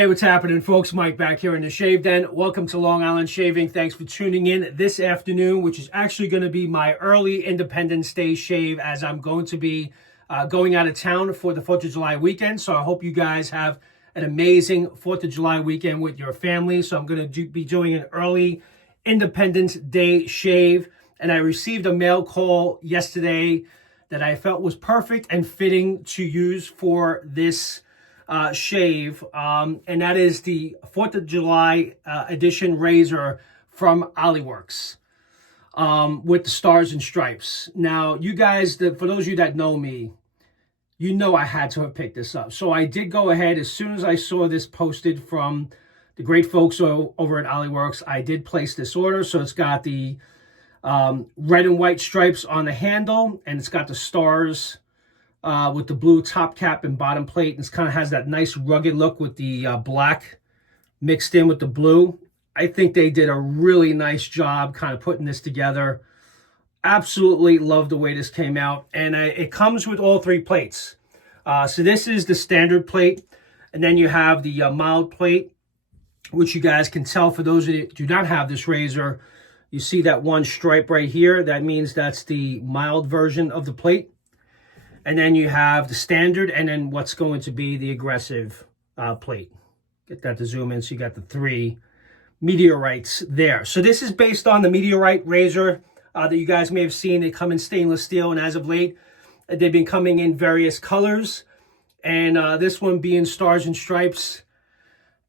Hey, what's happening, folks? Mike back here in the Shave Den. Welcome to Long Island Shaving. Thanks for tuning in this afternoon, which is actually going to be my early Independence Day shave, as I'm going to be going out of town for the 4th of July weekend. So I hope you guys have an amazing 4th of July weekend with your family. So I'm going to be doing an early Independence Day shave. And I received a mail call yesterday that I felt was perfect and fitting to use for this shave, and that is the 4th of July edition razor from Oliworks with the stars and stripes. Now, you guys, for those of you that know me, you know I had to have picked this up. So I did go ahead as soon as I saw this posted from the great folks over at Oliworks. I did place this order. So it's got the red and white stripes on the handle, and it's got the stars with the blue top cap and bottom plate. And it kind of has that nice rugged look with the black mixed in with the blue. I think they did a really nice job kind of putting this together. Absolutely love the way this came out. And it comes with all three plates. So this is the standard plate. And then you have the mild plate, which you guys can tell for those that do not have this razor. You see that one stripe right here. That means that's the mild version of the plate. And then you have the standard, and then what's going to be the aggressive plate. Get that to zoom in, so you got the three meteorites there. So this is based on the Meteorite razor that you guys may have seen. They come in stainless steel, and as of late, they've been coming in various colors. And this one being stars and stripes,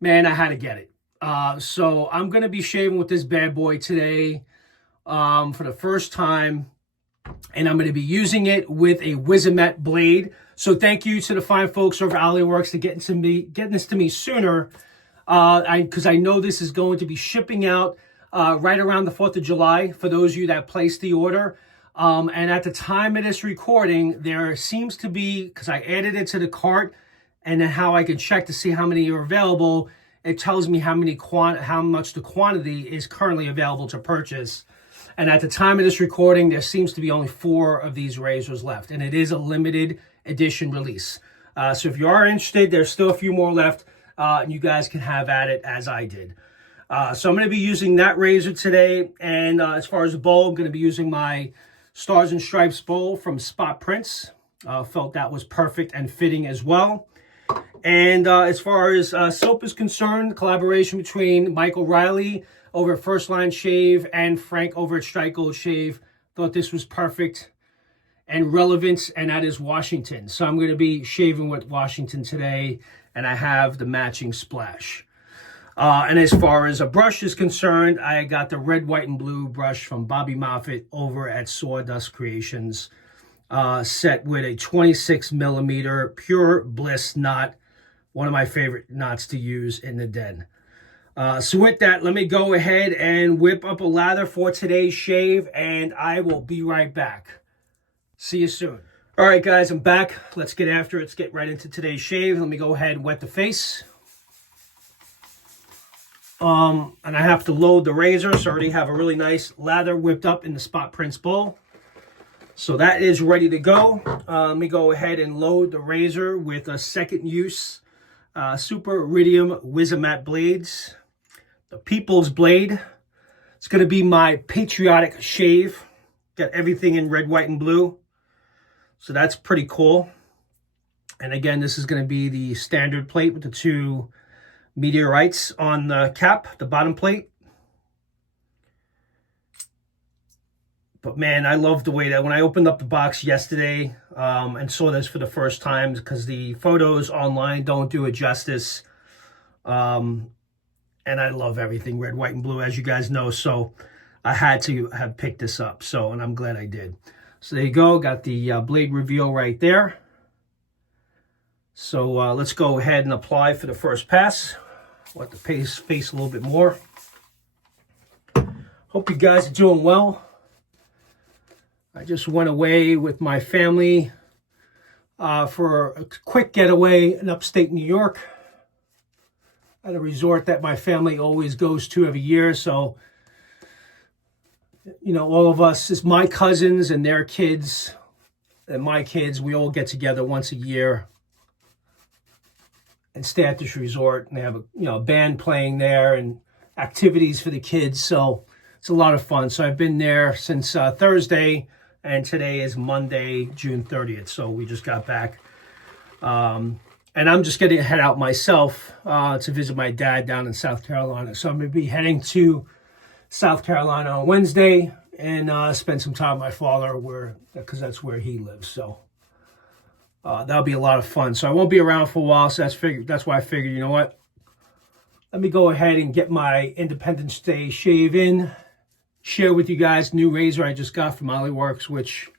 man, I had to get it. So I'm going to be shaving with this bad boy today for the first time. And I'm going to be using it with a Wizamet blade. So thank you to the fine folks over at Oliworks for getting this to me sooner. Because I know this is going to be shipping out right around the 4th of July for those of you that placed the order. And at the time of this recording, there seems to be, because I added it to the cart, and then how I can check to see how many are available, it tells me how much the quantity is currently available to purchase. And at the time of this recording, there seems to be only 4 of these razors left. And it is a limited edition release. So if you are interested, there's still a few more left. And you guys can have at it as I did. So I'm going to be using that razor today. And as far as the bowl, I'm going to be using my Stars and Stripes bowl from Spot Prints. Felt that was perfect and fitting as well. And as far as soap is concerned, the collaboration between Mike O'Reilly over at First Line Shave and Frank over at Strike Gold Shave, thought this was perfect and relevant, and that is Washington. So I'm going to be shaving with Washington today, and I have the matching splash. And as far as a brush is concerned, I got the red, white, and blue brush from Bobby Moffett over at Sawdust Creations, set with a 26 millimeter pure bliss knot, one of my favorite knots to use in the den. So with that, let me go ahead and whip up a lather for today's shave, and I will be right back. See you soon. All right, guys, I'm back. Let's get after it. Let's get right into today's shave. Let me go ahead and wet the face. And I have to load the razor, so I already have a really nice lather whipped up in the Spot Prints bowl. So that is ready to go. Let me go ahead and load the razor with a second use Super Iridium Wizamet blades. The People's Blade. It's going to be my patriotic shave. Got everything in red, white, and blue. So that's pretty cool. And again, this is going to be the standard plate with the 2 meteorites on the cap, the bottom plate. But man, I love the way that when I opened up the box yesterday and saw this for the first time, because the photos online don't do it justice. And I love everything red, white, and blue, as you guys know. So I had to have picked this up. And I'm glad I did. So there you go. Got the blade reveal right there. So let's go ahead and apply for the first pass. Wet the face a little bit more. Hope you guys are doing well. I just went away with my family for a quick getaway in upstate New York, at a resort that my family always goes to every year. So, you know, all of us, it's my cousins and their kids and my kids, we all get together once a year and stay at this resort. And they have a band playing there and activities for the kids. So it's a lot of fun. So I've been there since Thursday, and today is Monday, June 30th. So we just got back. And I'm just going to head out myself to visit my dad down in South Carolina. So I'm going to be heading to South Carolina on Wednesday and spend some time with my father, because that's where he lives. So that'll be a lot of fun. So I won't be around for a while. So that's why I figured, you know what? Let me go ahead and get my Independence Day shave in. Share with you guys new razor I just got from Oliworks, which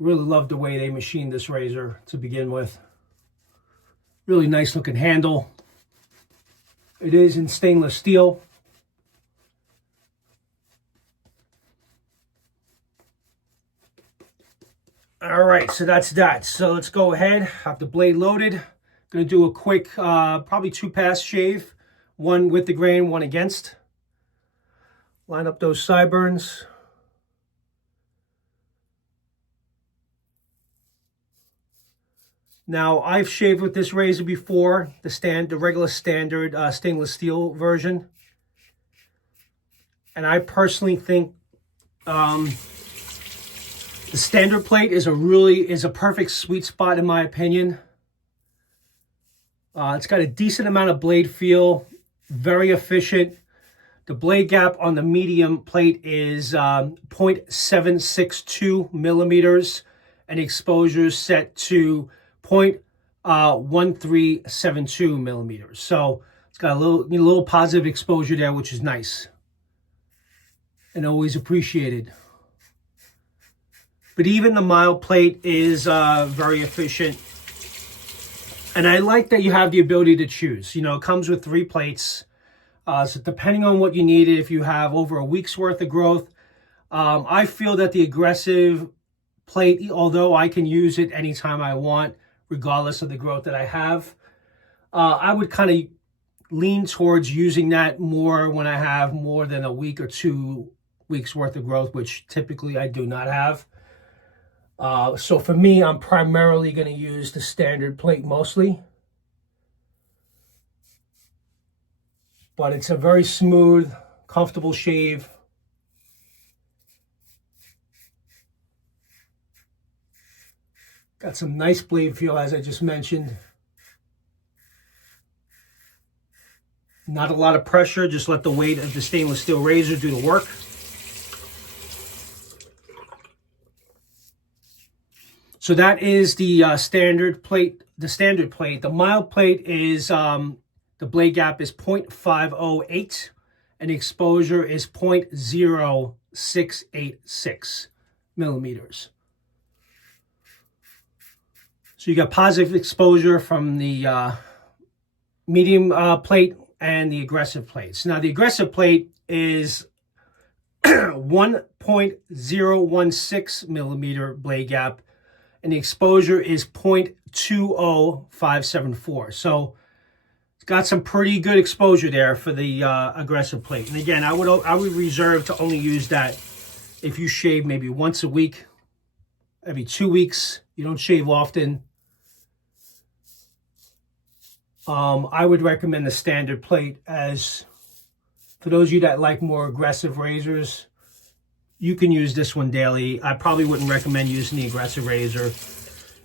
really love the way they machined this razor to begin with. Really nice looking handle. It is in stainless steel. All right, so that's that. So let's go ahead. Have the blade loaded. Gonna do a quick, probably 2-pass shave. One with the grain, one against. Line up those sideburns. Now, I've shaved with this razor before, the regular standard stainless steel version. And I personally think the standard plate is a perfect sweet spot in my opinion. It's got a decent amount of blade feel, very efficient. The blade gap on the medium plate is 0.762 millimeters, and exposure is set to 0.1372 millimeters. So it's got a little positive exposure there, which is nice and always appreciated. But even the mild plate is very efficient. And I like that you have the ability to choose. It comes with 3 plates. So depending on what you need, if you have over a week's worth of growth, I feel that the aggressive plate, although I can use it anytime I want, regardless of the growth that I have, I would kind of lean towards using that more when I have more than a week or 2 weeks worth of growth, which typically I do not have. So for me, I'm primarily going to use the standard plate mostly. But it's a very smooth, comfortable shave. Got some nice blade feel, as I just mentioned. Not a lot of pressure, just let the weight of the stainless steel razor do the work. So that is the standard plate. The mild plate is, the blade gap is 0.508 and exposure is 0.0686 millimeters. So you got positive exposure from the medium plate and the aggressive plates. Now the aggressive plate is 1.016 millimeter blade gap, and the exposure is 0.20574. So it's got some pretty good exposure there for the aggressive plate. And again, I would reserve to only use that if you shave maybe once a week, every 2 weeks. You don't shave often. I would recommend the standard plate, as for those of you that like more aggressive razors, you can use this one daily. I probably wouldn't recommend using the aggressive razor,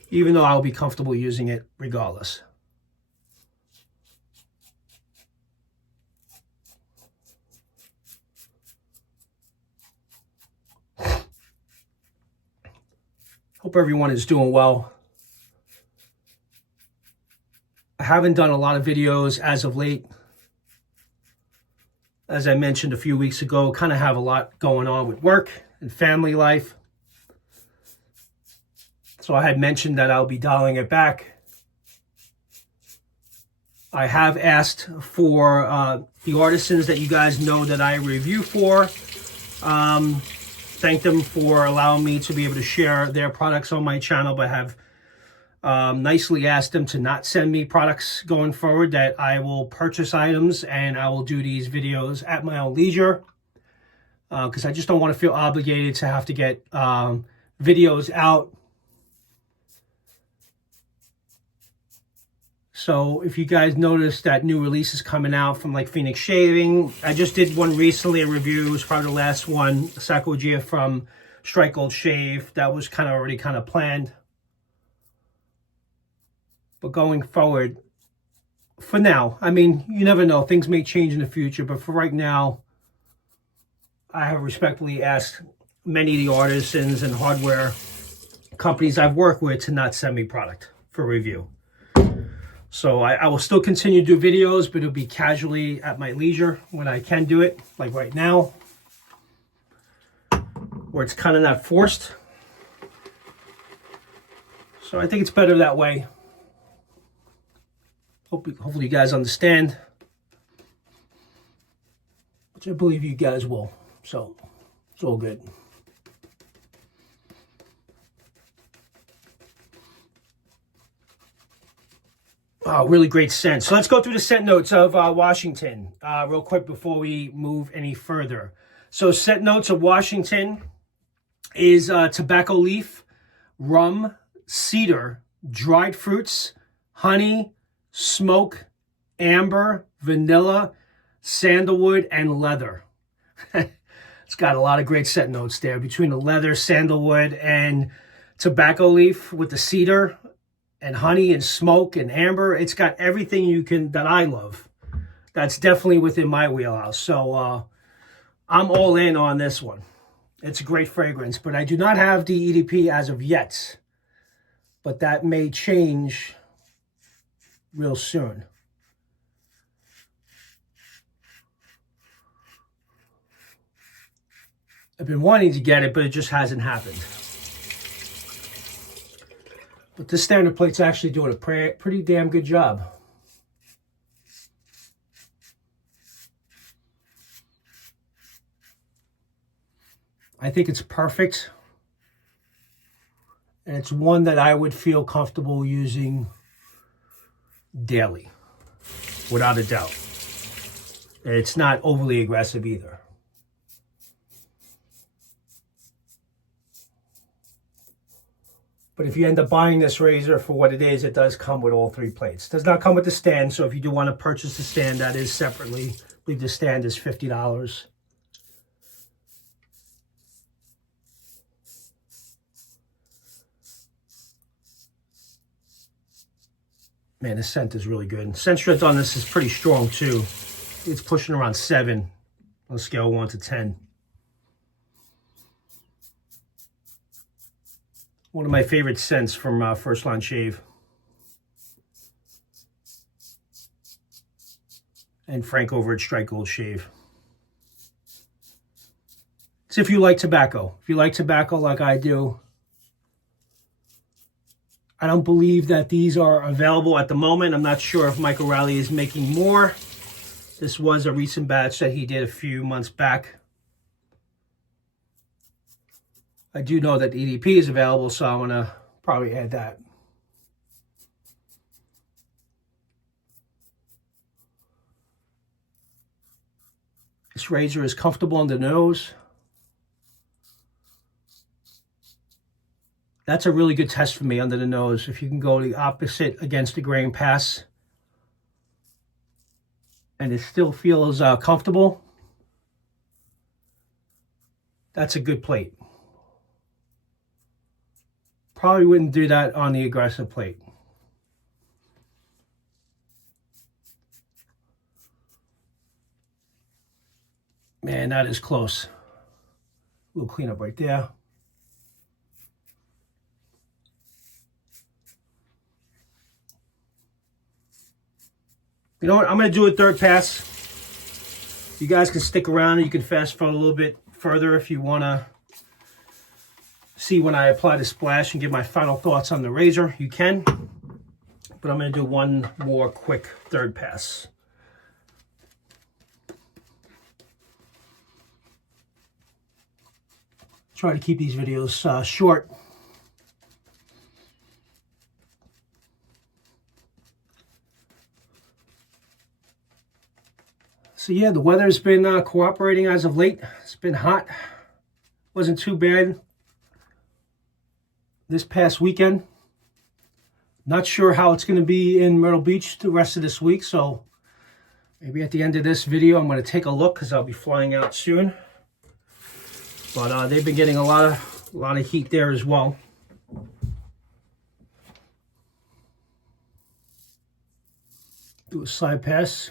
even though I'll be comfortable using it regardless. Hope everyone is doing well. I haven't done a lot of videos as of late. As I mentioned a few weeks ago, kind of have a lot going on with work and family life. So I had mentioned that I'll be dialing it back. I have asked for the artisans that you guys know that I review for. Thank them for allowing me to be able to share their products on my channel, but have nicely asked them to not send me products going forward, that I will purchase items and I will do these videos at my own leisure, because I just don't want to feel obligated to have to get videos out So if you guys notice that new release is coming out from like Phoenix Shaving, I just did one recently, a review. It was probably the last one, Sakojia from Strike Gold Shave. That was already planned. But going forward, for now, I mean, you never know. Things may change in the future, but for right now, I have respectfully asked many of the artisans and hardware companies I've worked with to not send me product for review. So I will still continue to do videos, but it'll be casually at my leisure when I can do it, like right now, where it's kind of not forced. So I think it's better that way. Hopefully you guys understand, which I believe you guys will. So it's all good. Oh, really great scent. So let's go through the scent notes of Washington real quick before we move any further. So scent notes of Washington is tobacco leaf, rum, cedar, dried fruits, honey, smoke, amber, vanilla, sandalwood, and leather. It's got a lot of great scent notes there between the leather, sandalwood, and tobacco leaf with the cedar and honey and smoke and amber. It's got everything that I love. That's definitely within my wheelhouse. So I'm all in on this one. It's a great fragrance, but I do not have the EDP as of yet. But that may change real soon. I've been wanting to get it, but it just hasn't happened. But this standard plate's actually doing a pretty damn good job. I think it's perfect. And it's one that I would feel comfortable using daily, without a doubt. And it's not overly aggressive either. But if you end up buying this razor for what it is, it does come with all three plates. It does not come with the stand, so if you do want to purchase the stand, that is separately. I believe the stand is $50. Man, the scent is really good. Scent strength on this is pretty strong too. It's pushing around 7 on a scale of 1 to 10. One of my favorite scents from First Line Shave. And Frank over at Strike Gold Shave. So if you like tobacco, like I do, I don't believe that these are available at the moment. I'm not sure if Mike O'Reilly is making more. This was a recent batch that he did a few months back. I do know that the EDP is available, so I'm going to probably add that. This razor is comfortable on the nose. That's a really good test for me under the nose. If you can go the opposite against the grain pass and it still feels comfortable, that's a good plate. Probably wouldn't do that on the aggressive plate. Man, that is close. A little cleanup right there. You know what? I'm going to do a third pass. You guys can stick around and you can fast forward a little bit further if you want to see when I apply the splash and give my final thoughts on the razor. You can. But I'm going to do one more quick third pass. Try to keep these videos short. So yeah, the weather's been cooperating as of late. It's been hot. Wasn't too bad this past weekend. Not sure how it's going to be in Myrtle Beach the rest of this week, so maybe at the end of this video I'm going to take a look because I'll be flying out soon. But they've been getting a lot of heat there as well. Do a side pass.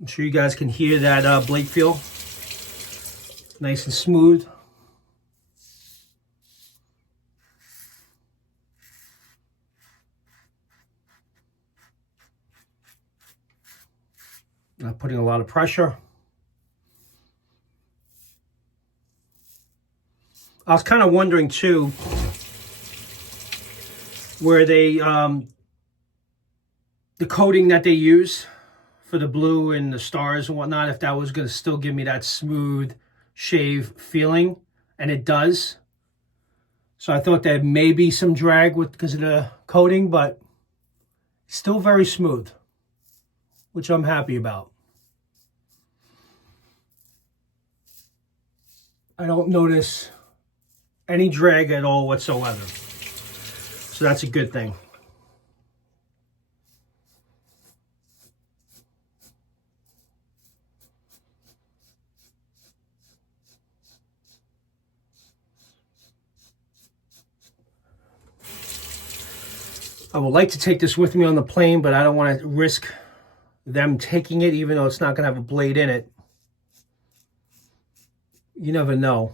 I'm sure you guys can hear that blade feel. Nice and smooth. Not putting a lot of pressure. I was kind of wondering too, where they, the coating that they use for the blue and the stars and whatnot, if that was going to still give me that smooth shave feeling, and it does. So I thought there may be some drag because of the coating, but still very smooth, which I'm happy about. I don't notice any drag at all whatsoever. So that's a good thing. I would like to take this with me on the plane, but I don't want to risk them taking it, even though it's not going to have a blade in it. You never know.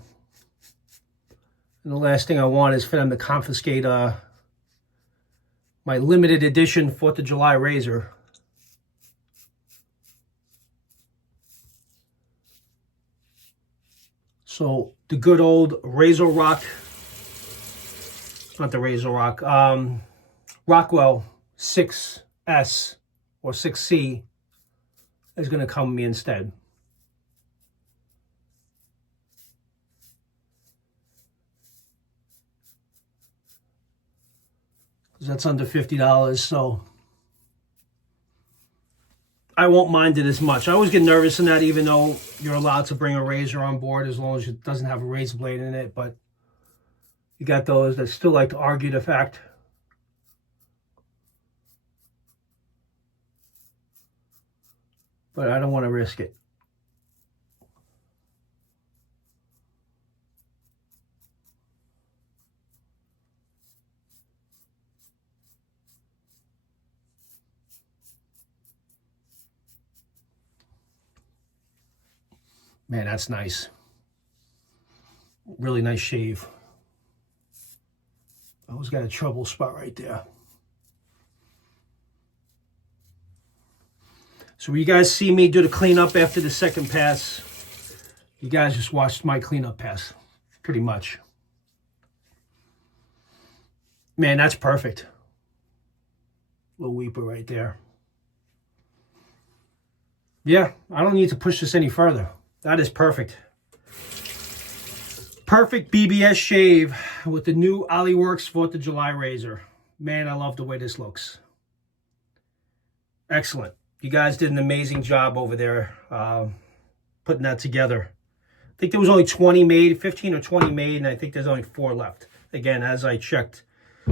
And the last thing I want is for them to confiscate my limited edition 4th of July razor. So the good old Razor Rock, not the Razor Rock, Rockwell 6S or 6C is going to come to me instead. That's under $50, so I won't mind it as much. I always get nervous in that, even though you're allowed to bring a razor on board as long as it doesn't have a razor blade in it. But you got those that still like to argue the fact. But I don't want to risk it. Man, that's nice. Really nice shave. I always got a trouble spot right there. So when you guys see me do the cleanup after the second pass, you guys just watched my cleanup pass, pretty much. Man, that's perfect. Little weeper right there. Yeah, I don't need to push this any further. That is perfect. Perfect BBS shave with the new Oliworks 4th of July razor. Man, I love the way this looks. Excellent. You guys did an amazing job over there putting that together. I think there was only 20 made, 15 or 20 made, and I think there's only 4 left. Again, as I checked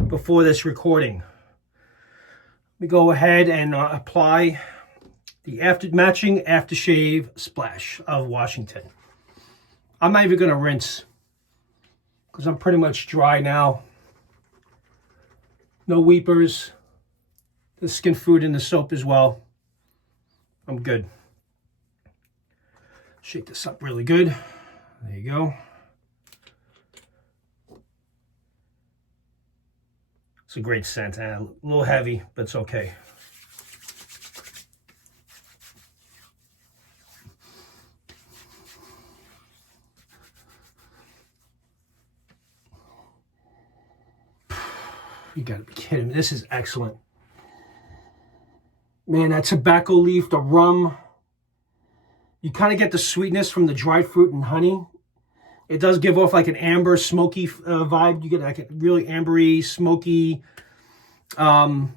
before this recording. Let me go ahead and apply the matching aftershave splash of Washington. I'm not even going to rinse because I'm pretty much dry now. No weepers. The skin food in the soap as well. I'm good. Shake this up really good. There you go. It's a great scent. A little heavy, but it's okay. You gotta be kidding me. This is excellent. Man, that tobacco leaf, the rum. You kind of get the sweetness from the dried fruit and honey. It does give off like an amber, smoky vibe. You get like a really ambery, smoky, the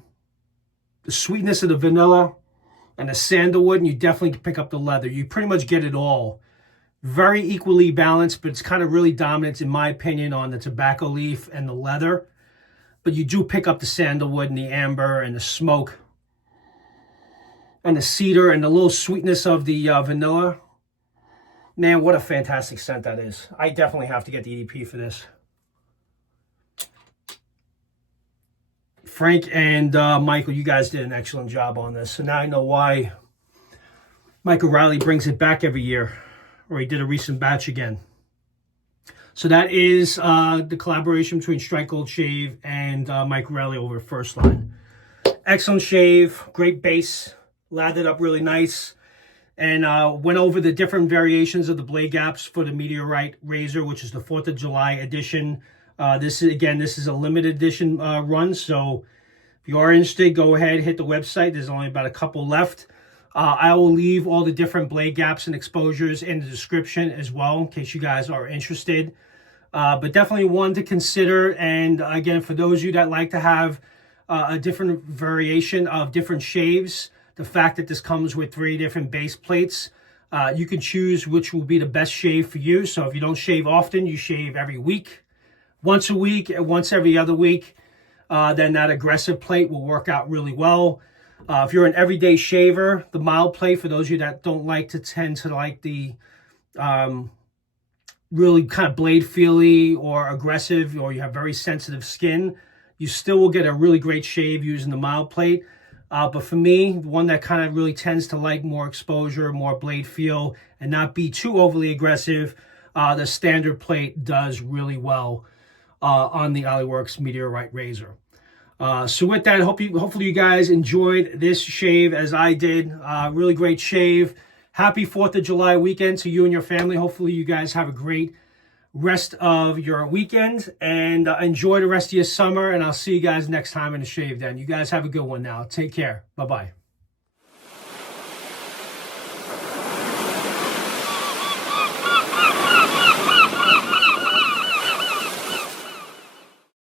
sweetness of the vanilla. and the sandalwood, and you definitely can pick up the leather. You pretty much get it all. Very equally balanced, but it's kind of really dominant, in my opinion, on the tobacco leaf and the leather. But you do pick up the sandalwood and the amber and the smoke and the cedar and the little sweetness of the vanilla. Man, what a fantastic scent that is. I definitely have to get the EDP for this. Frank and Michael, you guys did an excellent job on this. So now I know why Michael Riley brings it back every year, or he did a recent batch again. So that is the collaboration between Strike Gold Shave and Mike Riley over First Line. Excellent shave, great base, lathered up really nice, and went over the different variations of the blade gaps for the Meteorite razor, which is the 4th of July edition. This is a limited edition run, so if you are interested, go ahead, hit the website. There's only about a couple left. I will leave all the different blade gaps and exposures in the description as well, in case you guys are interested. But definitely one to consider. And again, for those of you that like to have a different variation of different shaves, the fact that this comes with 3 different base plates, you can choose which will be the best shave for you. So if you don't shave often, you shave every week, once a week, once every other week, then that aggressive plate will work out really well. If you're an everyday shaver, the mild plate, for those of you that don't like to tend to like the really kind of blade feely or aggressive, or you have very sensitive skin, you still will get a really great shave using the mild plate. But for me, the one that kind of really tends to like more exposure, more blade feel, and not be too overly aggressive, the standard plate does really well on the Oliworks Meteorite razor. So with that, hopefully you guys enjoyed this shave as I did. Really great shave. Happy 4th of July weekend to you and your family. Hopefully you guys have a great rest of your weekend, and enjoy the rest of your summer, and I'll see you guys next time in the shave den. You guys have a good one now. Take care. Bye-bye.